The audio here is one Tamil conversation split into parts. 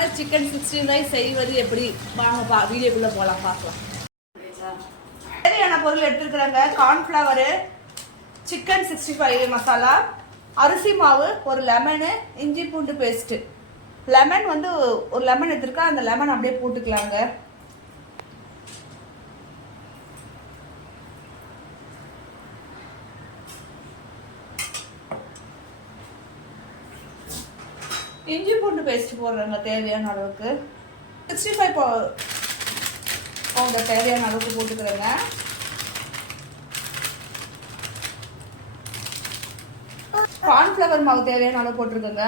சுவையான சிக்கன் 65 செய்வது எப்படி வாங்க வீடியோக்குள்ள போலாம் பார்க்கலாம். தேவையான பொருள் எடுத்துருக்குறாங்க. கார்ன்ஃப்ளவரு, சிக்கன் 65 மசாலா, அரிசி மாவு, ஒரு லெமனு, இஞ்சி பூண்டு பேஸ்ட்டு. லெமன் வந்து ஒரு லெமன் எடுத்துருக்கா, அந்த லெமன் அப்படியே போட்டுக்கலாங்க. இஞ்சி பூண்டு பேஸ்ட் போடுறாங்க தேவையான அளவுக்கு. 65 பவுடர் தேவையான அளவுக்கு போட்டுக்கிறேங்க. கார்ன்ஃப்ளவர் மாவு தேவையான அளவு போட்டிருக்கேங்க.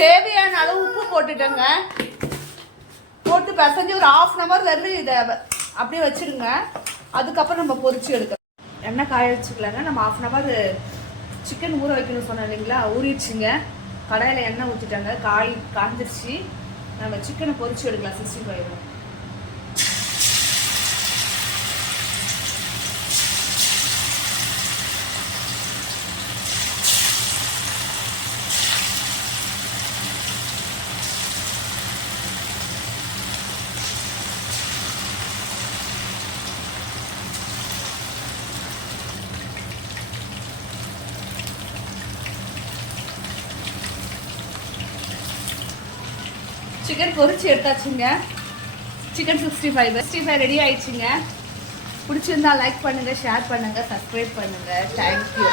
தேவையான அளவு உப்பு போட்டுட்டேங்க. போட்டு பிசைஞ்சு ஒரு 1/2 hour வரலும் இதை அப்படியே வச்சிருங்க. அதுக்கப்புறம் நம்ம பொரிச்சு எடுக்கலாம். எண்ணெய் காய வச்சுக்கலாங்க. நம்ம 1/2 hour சிக்கன் ஊற வைக்கணும்னு சொன்னோம் இல்லைங்களா, ஊறிடுச்சுங்க. கடாயில் எண்ணெய் ஊற்றிட்டாங்க, காஞ்சிருச்சு. நம்ம சிக்கனை பொரிச்சு எடுக்கலாம். 65 சிக்கன் பொரிச்சு எடுத்தாச்சுங்க. சிக்கன் 65 ரெடி ஆயிடுச்சுங்க. பிடிச்சிருந்தா லைக் பண்ணுங்க, ஷேர் பண்ணுங்க, சப்ஸ்கிரைப் பண்ணுங்க. தேங்க்யூ.